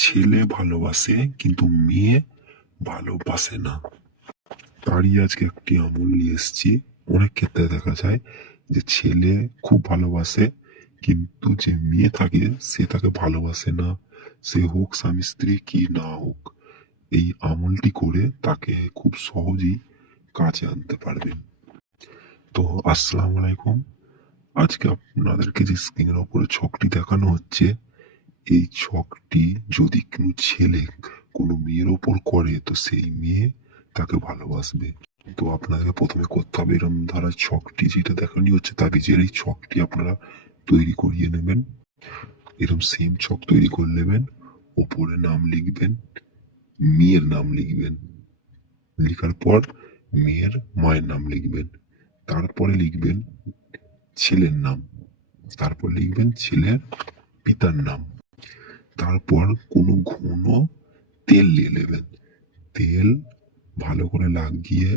ছেলে ভালোবাসে কিন্তু মেয়ে ভালোবাসে না। তারই আজকে একটি আমল নিয়ে এসেছি। অনেক ক্ষেত্রে দেখা যায় যে ছেলে খুব ভালোবাসে কিন্তু যে মেয়ে থাকে সে তাকে ভালোবাসে না, সে হোক স্বামী স্ত্রী কি না হোক। এই আমলটি করে তাকে খুব সহজেই কাছে আনতে পারবেন। তো আসসালামু আলাইকুম। আজকে আপনাদেরকে যে স্ক্রিনের ওপরে ছকটি দেখানো হচ্ছে, এই ছকটি যদি কোনো ছেলে কোনো মেয়ের ওপর করে তো সেই মেয়ে তাকে ভালোবাসবে। তো আপনাকে প্রথমে করতে হবে এরকম ধারা ছকটি যেটা দেখানি হচ্ছে তাবিজের এই ছকটি আপনারা তৈরি করিয়ে নেবেন। এরকম সেম ছক তৈরি করে নেবেন। ওপরে নাম লিখবেন, মেয়ের নাম লিখবেন, লেখার পর মেয়ের মায়ের নাম লিখবেন, তারপরে লিখবেন ছেলের নাম, তারপর লিখবেন ছেলের পিতার নাম, তারপর কোনো ঘন তেল নিয়ে নেবেন। তেল ভালো করে লাগিয়ে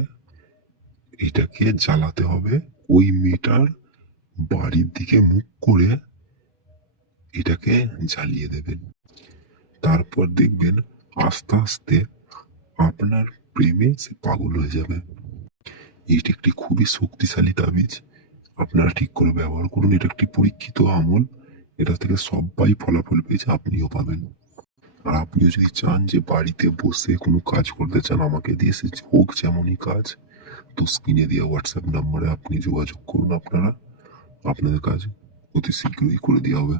এটাকে জ্বালাতে হবে। ওই মেয়েটার বাড়ির দিকে মুখ করে এটাকে জ্বালিয়ে দেবেন। তারপর দেখবেন আস্তে আস্তে আপনার প্রেমে সে পাগল হয়ে যাবে। এটি একটি খুবই শক্তিশালী তাবিজ। আপনারা ঠিক করে ব্যবহার করুন। এটা একটি পরীক্ষিত আমল। এটা থেকে সবাই ফলাফল পেয়েছে, আপনিও পাবেন। আর আপনিও যদি চান যে বাড়িতে বসে কোনো কাজ করতে চান আমাকে দিয়ে, সে হোক যেমনই কাজ, তো স্ক্রিনে দেওয়া হোয়াটসঅ্যাপ নাম্বারে আপনি যোগাযোগ করুন। আপনাদের কাজ অতি শীঘ্রই করে দেওয়া হবে।